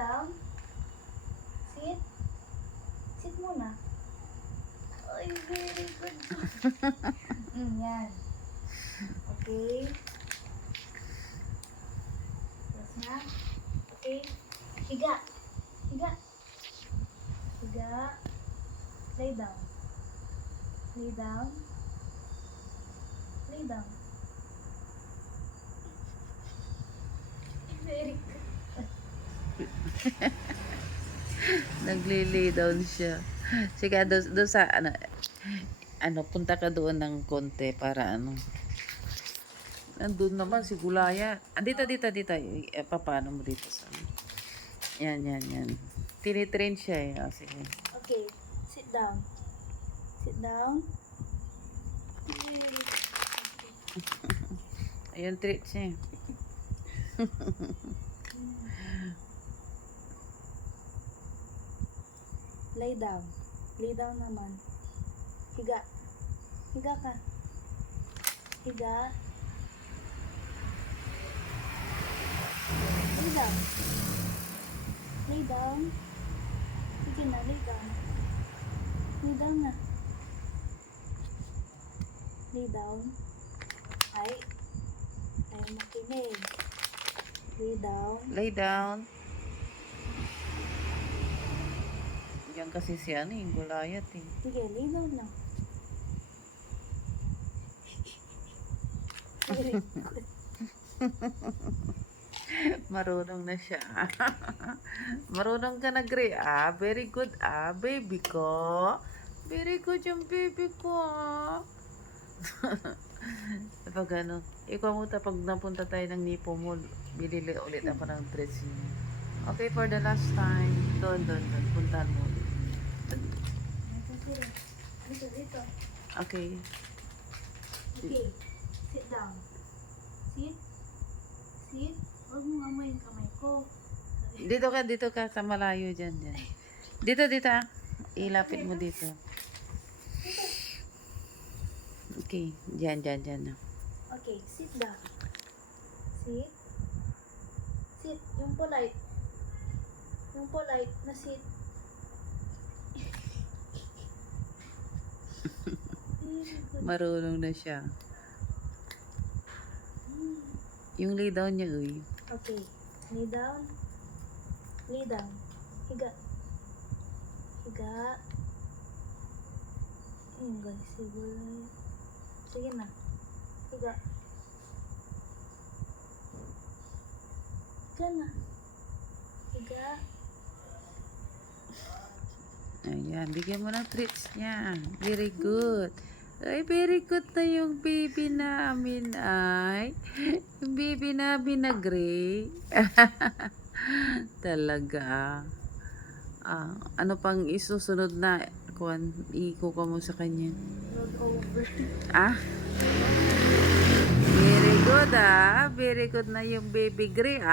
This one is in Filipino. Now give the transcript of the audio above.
down. Sit. Sit muna. Ay, very good. Yan. Okay. Tapos na. Okay. Higa. Higa. Higa. Lay down. Lay down. Lay down. Very good. Nagli-lay down siya. Sige, doon sa, punta ka doon ng konti para nandun naman si Gulaya. Dito. Paano mo dito sa, yan. Tinitrain siya eh. Sige. Okay. Sit down. Sit down. Ayun, treat siya. Lay down. Lay down naman. Higa. Higa ka. Higa. Lay down. Lay down. Sige na, lay down. Lay down na. Lay down. Ay makinig. Lay down. Lay down. Yan kasi si yung Gulayat eh. Sige, lay down na. Very good. Marunong na siya. Marunong ka na, Gray. Very good, baby ko. Very good yung baby ko. Pag ikaw mo pag napunta tayo ng Nipo Mall, bilili ulit ako ng treats niya. Okay, for the last time. Doon. Puntahan mo ulit. Dito. Okay. Okay. Sit down. Sit. Sit. Huwag mo amoy yung kamay ko. Dito ka sa malayo dyan. Dito. Ilapit mo dito. Okay. Dyan. Okay, sit down. Sit. Sit. Yung polite. Yung polite na sit. Marunong na siya. Yung lay down niya, uy. Okay. Lay down. Lay down. Higa. Higa. Ayun guys, siguro. Sige na. Higa. Higa na. Higa. Ayan, bigyan mo ng treats niya. Very good. Ay, very good na yung baby namin, ay. Yung baby namin na Gray. Talaga. Ano pang isusunod na ikuha mo sa kanya? Roll over. Very good, Very good na yung baby Gray,